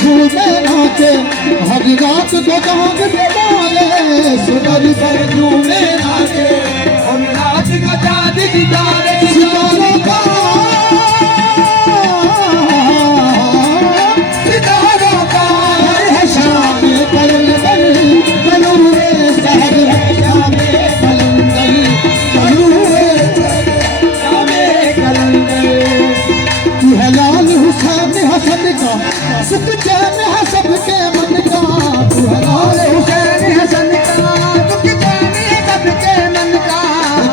झूमे नाचे हर रात को जाग दिवाले सुनर पर झूमे नाचे हर रात को जाग दिवाले सितारों का है शाम कलंदर कलूरे शहर है शाम कलंदर कलूरे शाम कलंदर तू है लाल हुसैन हसन का सुख चैन है सबके मन का तू है लाल हुसैन हसन का सुख चैन है सबके मन का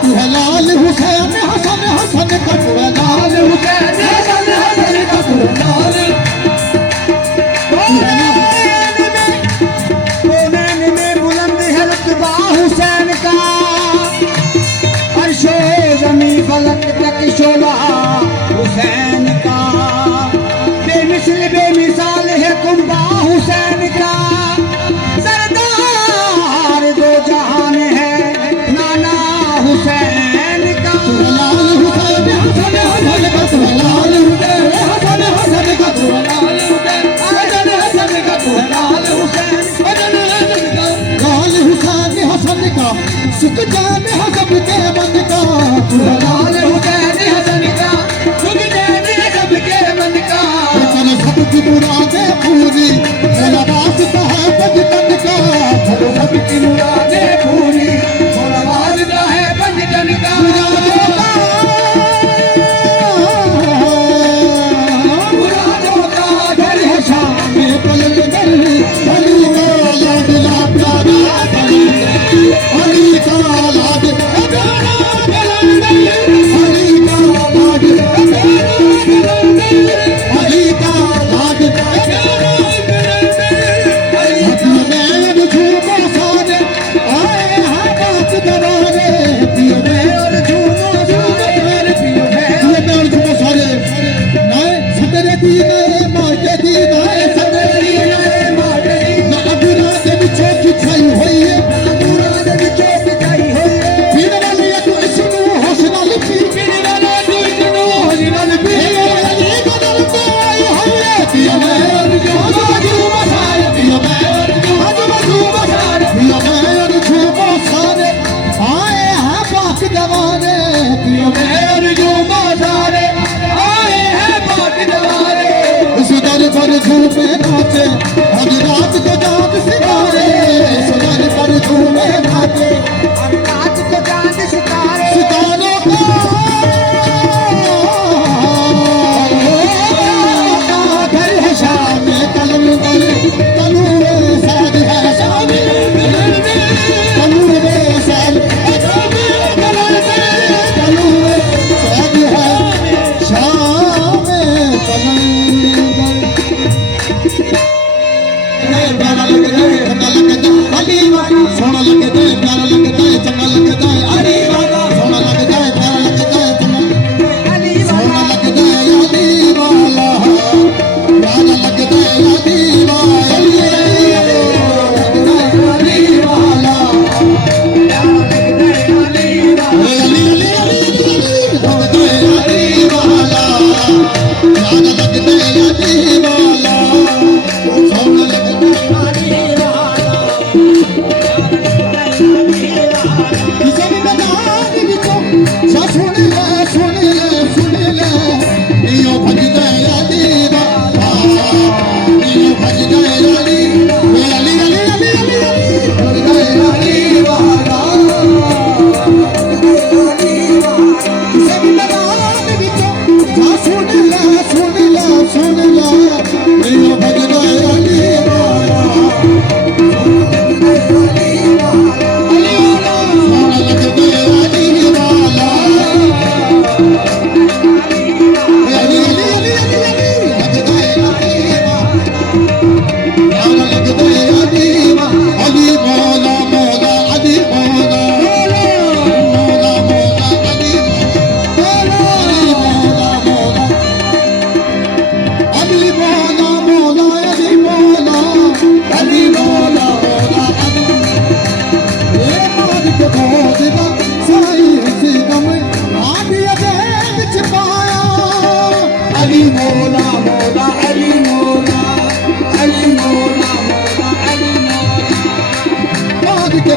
तू है लाल हुसैन हसन हसन का तू है लाल हुसैन हसन हसन का तू है लाल कोने में बुलंद है रुतबा हुसैन का अर्शो ज़मीं फलक तक शोला हुसैन का बेमिसाल है कुंबा हुसैन का सरदार दो जहान है नाना हुसैन का लाल हुसैन हसन हसन का लाल हुसैन हसन हसन का लाल हुसैन हसन हसन का लाल हुसैन हसन हसन का लाल हुसैन हसन का सुख जान है सबके मन का लाल हुसैन हसन का सुख जान है सबके मन का सबकी मुरादें पूरी मेरा वास्ता है बजटन का चलो सबकी मुरादें पूरी मेरा वास्ता है बजटन का मुरादों का घर है शाम कलंदर अली का लाडला प्यारा कलंदर अली का लाडला प्यारा कलंदर अली का लाडला प्यारा कलंदर अली का झूमे नाचे हर रात को जाग सितारे सुनर पर झूमे नाचे हर रात को जाग सितारे सितारों का घर है शाम कलंदर कलूरे साद है शाम कलूरे साद कलूरे साद है शाम कलंदर प्यारा लगता है चंगा लगता है अली वाला सोना लगता है प्यारा लगता है चंगा लगता है अली वाला सोना लगता है प्यारा लगता है चंगा अली वाला लगता है अली वाला प्यारा लगता है अली वाला अली वाला प्यारा लगता है अली वाला अली लगता है अली वाला प्यारा लगता है अली वाला सोना लगता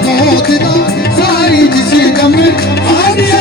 बहुत सारी जिसी दम हारिया